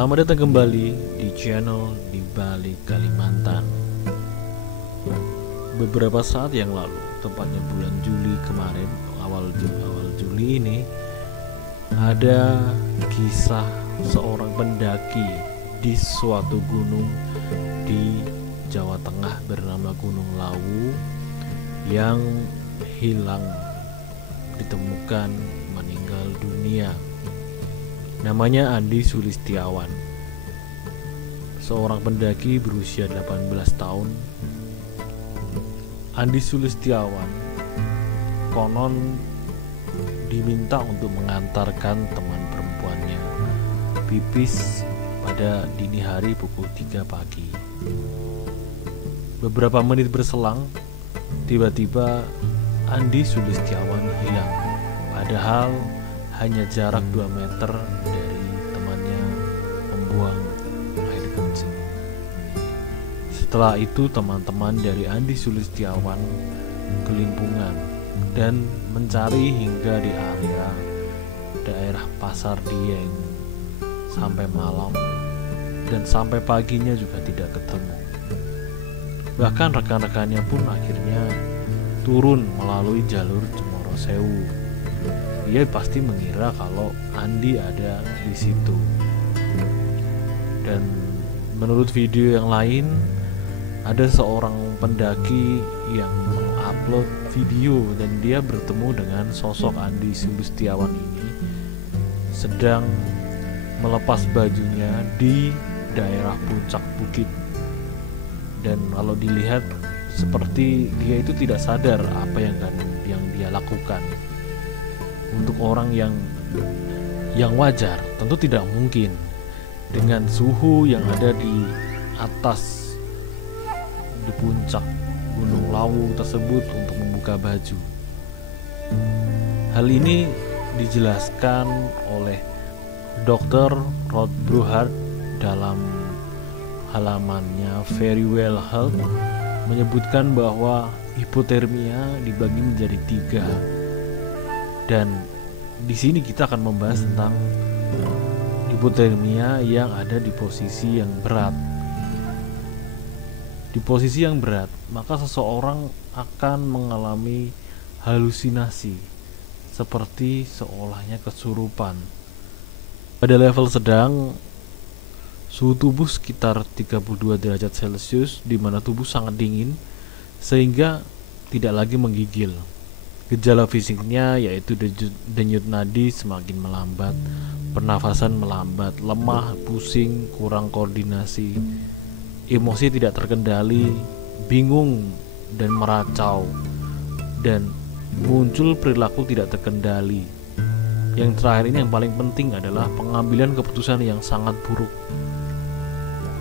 Selamat datang kembali di channel Di Balik Kalimantan. Beberapa saat yang lalu, tepatnya bulan Juli kemarin, awal Juli ini, ada kisah seorang pendaki di suatu gunung di Jawa Tengah bernama Gunung Lawu yang hilang, ditemukan meninggal dunia. Namanya Andi Sulistiawan, seorang pendaki berusia 18 tahun. Andi Sulistiawan konon diminta untuk mengantarkan teman perempuannya pipis pada dini hari pukul 3 pagi. Beberapa menit berselang, tiba-tiba Andi Sulistiawan hilang, padahal hanya jarak 2 meter dari temannya membuang air kencing. Setelah itu teman-teman dari Andi Sulistiawan kelimpungan dan mencari hingga di area daerah Pasar Dieng sampai malam, dan sampai paginya juga tidak ketemu. Bahkan rekan-rekannya pun akhirnya turun melalui jalur Cemoro Sewu. Dia pasti mengira kalau Andi ada di situ. Dan menurut video yang lain, ada seorang pendaki yang mengupload video dan dia bertemu dengan sosok Andi Sulistiawan ini sedang melepas bajunya di daerah puncak bukit. Dan kalau dilihat, seperti dia itu tidak sadar apa yang dia lakukan. Untuk orang yang wajar, tentu tidak mungkin dengan suhu yang ada di atas, di puncak Gunung Lawu tersebut, untuk membuka baju. Hal ini dijelaskan oleh Dr. Rod Bruhart dalam halamannya Very Well Health, menyebutkan bahwa hipotermia dibagi menjadi 3. Dan di sini kita akan membahas tentang hipotermia yang ada di posisi yang berat. Di posisi yang berat, maka seseorang akan mengalami halusinasi, seperti seolahnya kesurupan. Pada level sedang, suhu tubuh sekitar 32 derajat Celcius, di mana tubuh sangat dingin sehingga tidak lagi menggigil. Gejala fisiknya yaitu denyut nadi semakin melambat, pernafasan melambat, lemah, pusing, kurang koordinasi, emosi tidak terkendali, bingung dan meracau, dan muncul perilaku tidak terkendali. Yang terakhir ini yang paling penting adalah pengambilan keputusan yang sangat buruk.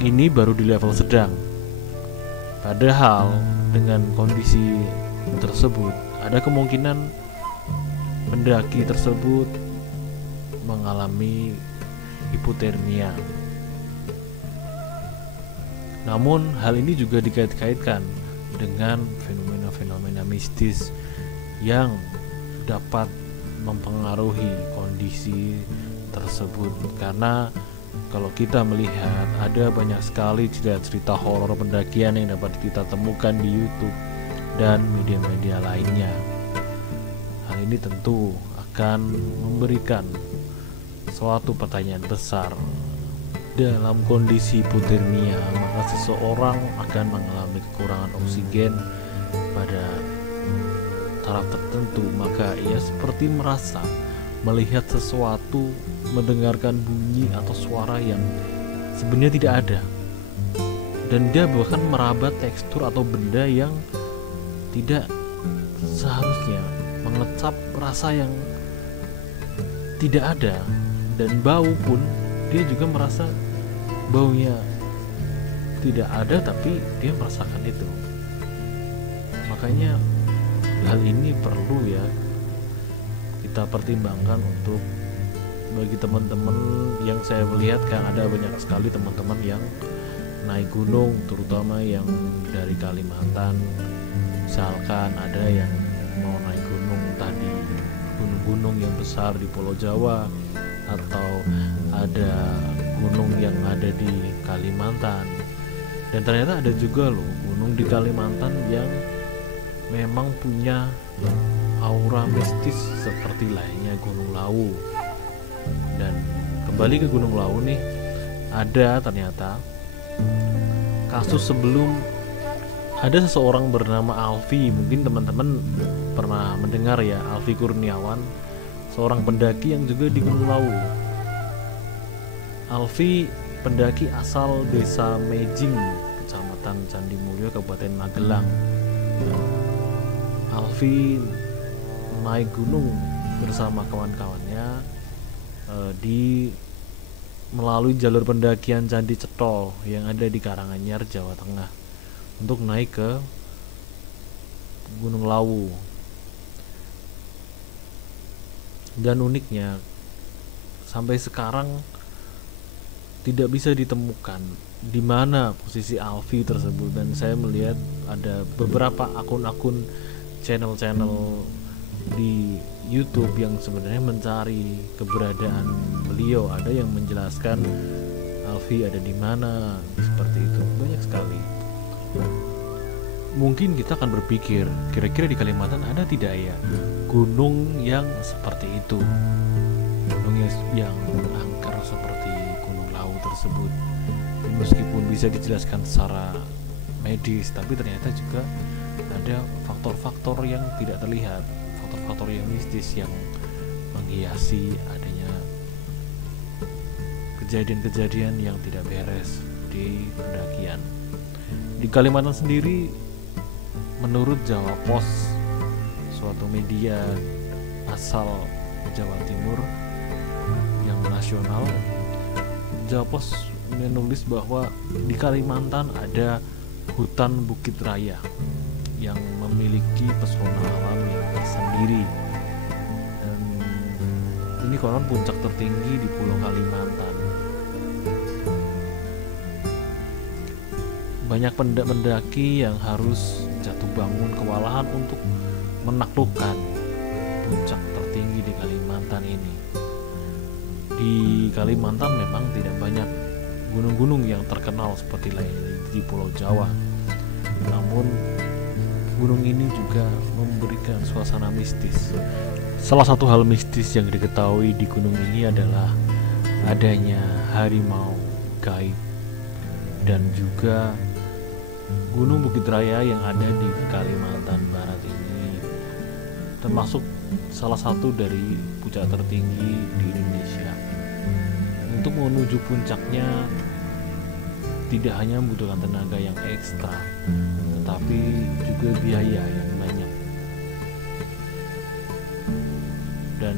Ini baru di level sedang. Padahal dengan kondisi tersebut, ada kemungkinan pendaki tersebut mengalami hipotermia. Namun hal ini juga dikait-kaitkan dengan fenomena-fenomena mistis yang dapat mempengaruhi kondisi tersebut. Karena kalau kita melihat, ada banyak sekali cerita-cerita horor pendakian yang dapat kita temukan di YouTube dan media-media lainnya. Hal ini tentu akan memberikan suatu pertanyaan besar. Dalam kondisi hipotermia, maka seseorang akan mengalami kekurangan oksigen pada taraf tertentu. Maka ia seperti merasa melihat sesuatu, mendengarkan bunyi atau suara yang sebenarnya tidak ada, dan dia bahkan meraba tekstur atau benda yang tidak seharusnya, mengecap rasa yang tidak ada, dan bau pun dia juga merasa baunya tidak ada, tapi dia merasakan itu. Makanya hal ini perlu ya kita pertimbangkan untuk bagi teman-teman yang saya melihat, kan ada banyak sekali teman-teman yang naik gunung, terutama yang dari Kalimantan. Misalkan ada yang mau naik gunung tadi, gunung-gunung yang besar di Pulau Jawa, atau ada gunung yang ada di Kalimantan. Dan ternyata ada juga loh gunung di Kalimantan yang memang punya aura mistis seperti lainnya Gunung Lawu. Dan kembali ke Gunung Lawu nih, ada ternyata kasus sebelum ada seseorang bernama Alfi. Mungkin teman-teman pernah mendengar ya, Alfi Kurniawan, seorang pendaki yang juga di Gunung Lawu. Alfi pendaki asal desa Mejing, kecamatan Candi Mulyo, Kabupaten Magelang. Alfi naik gunung bersama kawan-kawannya melalui jalur pendakian Candi Cetol yang ada di Karanganyar, Jawa Tengah, untuk naik ke Gunung Lawu. Dan uniknya sampai sekarang tidak bisa ditemukan di mana posisi Alfi tersebut. Dan saya melihat ada beberapa akun-akun channel-channel di YouTube yang sebenarnya mencari keberadaan beliau. Ada yang menjelaskan Alfi ada di mana, seperti itu. Banyak sekali. Mungkin kita akan berpikir, kira-kira di Kalimantan ada tidak ya gunung yang seperti itu, gunung yang angker seperti Gunung Lawu tersebut. Meskipun bisa dijelaskan secara medis, tapi ternyata juga ada faktor-faktor yang tidak terlihat, faktor-faktor yang mistis yang menghiasi adanya kejadian-kejadian yang tidak beres di pendakian. Di Kalimantan sendiri, menurut Jawa Pos, suatu media asal Jawa Timur yang nasional, Jawa Pos menulis bahwa di Kalimantan ada hutan Bukit Raya yang memiliki pesona alam yang tersendiri. Dan ini konon puncak tertinggi di Pulau Kalimantan. Banyak pendaki yang harus jatuh bangun kewalahan untuk menaklukkan puncak tertinggi di Kalimantan ini. Di Kalimantan memang tidak banyak gunung-gunung yang terkenal seperti lainnya di Pulau Jawa. Namun gunung ini juga memberikan suasana mistis. Salah satu hal mistis yang diketahui di gunung ini adalah adanya harimau gaib, dan juga Gunung Bukit Raya yang ada di Kalimantan Barat ini termasuk salah satu dari puncak tertinggi di Indonesia. Untuk menuju puncaknya tidak hanya membutuhkan tenaga yang ekstra, tetapi juga biaya yang banyak. Dan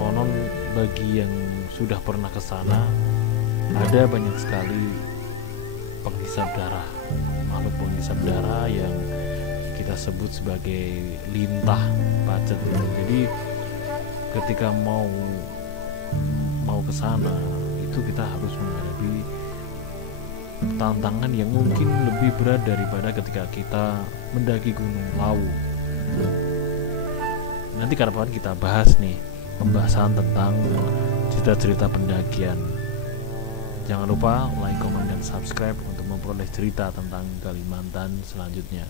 konon bagi yang sudah pernah ke sana, ada banyak sekali penghisap darah, makhluk penghisap darah yang kita sebut sebagai lintah pacet. Jadi ketika mau ke sana itu kita harus menghadapi tantangan yang mungkin lebih berat daripada ketika kita mendaki Gunung Lawu. Nanti kapan kita bahas nih pembahasan tentang cerita-cerita pendakian. Jangan lupa like, comment, dan subscribe untuk memperoleh cerita tentang Kalimantan selanjutnya.